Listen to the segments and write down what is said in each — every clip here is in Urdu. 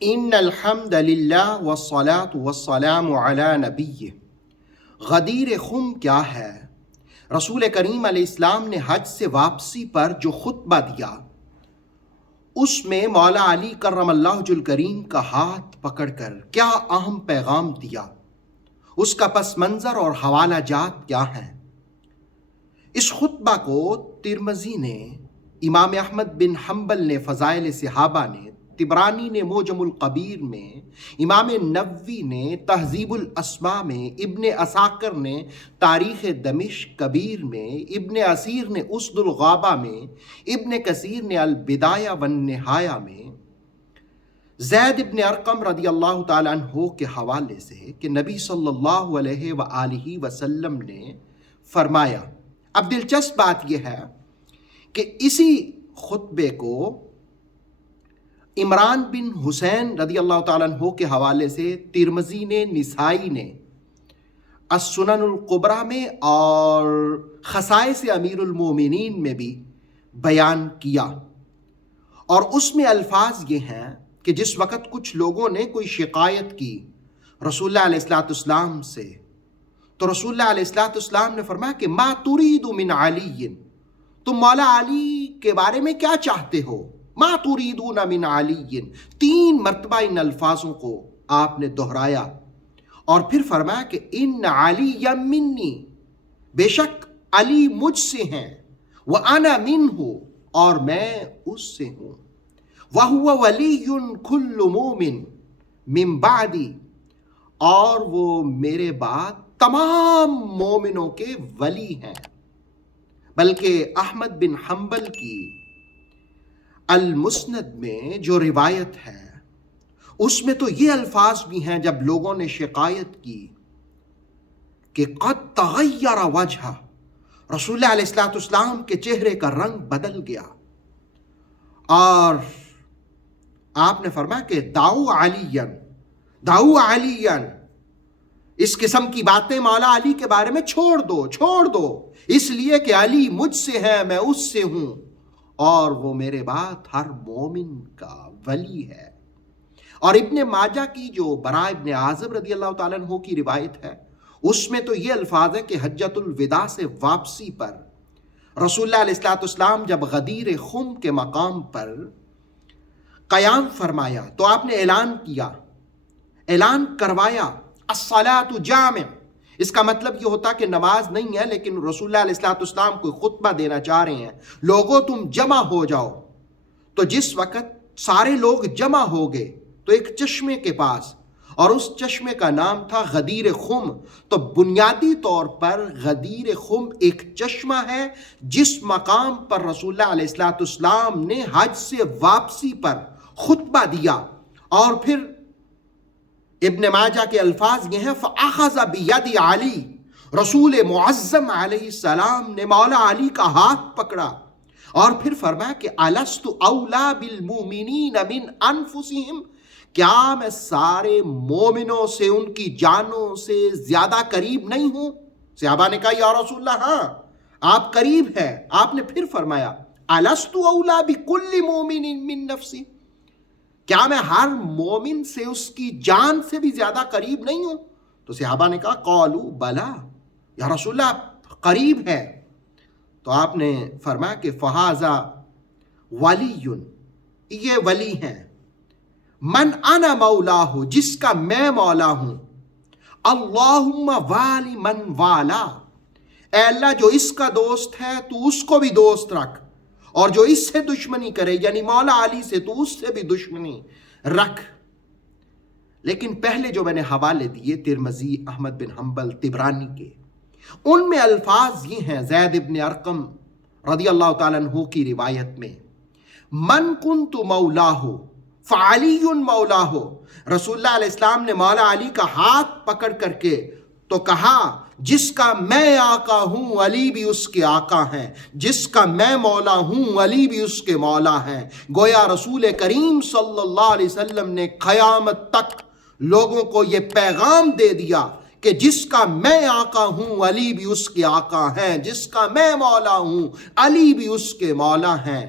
ان الحمد للہ والصلاة والسلام علی نبیہ۔ غدیر خم کیا ہے؟ رسول کریم علیہ السلام نے حج سے واپسی پر جو خطبہ دیا، اس میں مولا علی کرم اللہ وجہ الکریم کا ہاتھ پکڑ کر کیا اہم پیغام دیا، اس کا پس منظر اور حوالہ جات کیا ہیں۔ اس خطبہ کو ترمذی نے، امام احمد بن حنبل نے فضائل صحابہ نے، طبرانی نے معجم الکبیر میں، امام نووی نے تہذیب الاسماء میں، ابن عساکر نے تاریخ دمشق کبیر میں، ابن اسیر نے اسد الغابہ میں، ابن کثیر نے البدایہ والنہایہ میں زید ابن ارقم رضی اللہ تعالیٰ عنہ کے حوالے سے کہ نبی صلی اللہ علیہ وآلہ وسلم نے فرمایا۔ اب دلچسپ بات یہ ہے کہ اسی خطبے کو عمران بن حسین رضی اللہ تعالیٰ عنہ کے حوالے سے ترمذی نے، نسائی نے السنن الکبریٰ میں اور خصائص امیر المومنین میں بھی بیان کیا، اور اس میں الفاظ یہ ہیں کہ جس وقت کچھ لوگوں نے کوئی شکایت کی رسول اللہ علیہ السلام سے، تو رسول اللہ علیہ السلام نے فرمایا کہ ما ترید من علی، تم مولا علی کے بارے میں کیا چاہتے ہو؟ ما تریدون من علی، 3 مرتبہ ان الفاظوں کو آپ نے دہرایا، اور پھر فرمایا کہ ان علی منی، بے شک علی مجھ سے ہیں، وانا منہ، اور میں اس سے ہوں، وہو ولی کل مومن من بعدی، اور وہ میرے بعد تمام مومنوں کے ولی ہیں۔ بلکہ احمد بن حنبل کی المسند میں جو روایت ہے، اس میں تو یہ الفاظ بھی ہیں جب لوگوں نے شکایت کی کہ قد تغیر وجہ، رسول اللہ علیہ السلام کے چہرے کا رنگ بدل گیا، اور آپ نے فرمایا کہ دعو علی، اس قسم کی باتیں مولا علی کے بارے میں چھوڑ دو، اس لیے کہ علی مجھ سے ہے، میں اس سے ہوں، اور وہ میرے بعد ہر مومن کا ولی ہے۔ اور ابن ماجہ کی جو براء ابن عازب رضی اللہ تعالیٰ عنہ کی روایت ہے، اس میں تو یہ الفاظ ہے کہ حجۃ الوداع سے واپسی پر رسول اللہ علیہ السلام جب غدیر خم کے مقام پر قیام فرمایا تو آپ نے اعلان کروایا الصلاۃ جامع۔ اس کا مطلب یہ ہوتا کہ نماز نہیں ہے، لیکن رسول اللہ علیہ السلام کوئی خطبہ دینا چاہ رہے ہیں، لوگوں تم جمع ہو جاؤ۔ تو جس وقت سارے لوگ جمع ہو گئے تو ایک چشمے کے پاس، اور اس چشمے کا نام تھا غدیر خم۔ تو بنیادی طور پر غدیر خم ایک چشمہ ہے جس مقام پر رسول اللہ علیہ السلام نے حج سے واپسی پر خطبہ دیا، اور پھر ابن ماجہ کے الفاظ یہ ہیں فَأَخَذَ بِيَدِ علی، رسول معظم علیہ السلام نے مولا علی کا ہاتھ پکڑا، اور پھر فرمایا کہ أَلَسْتُ أَوْلَى بِالْمُؤْمِنِينَ مِنْ أَنفُسِهِمْ، کیا میں سارے مومنوں سے، ان کی جانوں سے زیادہ قریب نہیں ہوں؟ صحابہ نے کہا یا رسول اللہ ہاں آپ قریب ہیں۔ آپ نے پھر فرمایا أَلَسْتُ أَوْلَى بِكُلِّ مُؤْمِنٍ مِنْ نَفْسِهِ، کیا میں ہر مومن سے اس کی جان سے بھی زیادہ قریب نہیں ہوں؟ تو صحابہ نے کہا قالوا بلا، یا رسول اللہ قریب ہے۔ تو آپ نے فرمایا کہ فہذا ولی، یہ ولی ہیں، من انا مولاہ، جس کا میں مولا ہوں، اللہم والی من والا، اے اللہ جو اس کا دوست ہے تو اس کو بھی دوست رکھ، اور جو اس سے دشمنی کرے یعنی مولا علی سے تو اس سے بھی دشمنی رکھ۔ لیکن پہلے جو میں نے حوالے دیے ترمذی، احمد بن حنبل، طبرانی کے، ان میں الفاظ یہ ہیں زید ابن ارقم رضی اللہ تعالیٰ عنہ کی روایت میں، من کنت مولاہ فعلی مولاہ، رسول اللہ علیہ السلام نے مولا علی کا ہاتھ پکڑ کر کے تو کہا جس کا میں آقا ہوں علی بھی اس کے آقا ہیں، جس کا میں مولا ہوں علی بھی اس کے مولا ہیں۔ گویا رسول کریم صلی اللہ علیہ وسلم نے قیامت تک لوگوں کو یہ پیغام دے دیا کہ جس کا میں آقا ہوں علی بھی اس کے آقا ہیں، جس کا میں مولا ہوں علی بھی اس کے مولا ہیں۔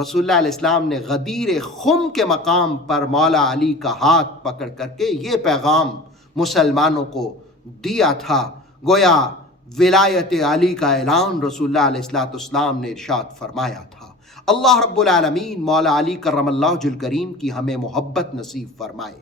رسول اللہ علیہ السلام نے غدیر خم کے مقام پر مولا علی کا ہاتھ پکڑ کر کے یہ پیغام مسلمانوں کو دیا تھا. گویا ولایت علی کا اعلان رسول اللہ علیہ السلام نے ارشاد فرمایا تھا. اللہ رب العالمین مولا علی کرم اللہ وجہ الکریم کی ہمیں محبت نصیب فرمائے.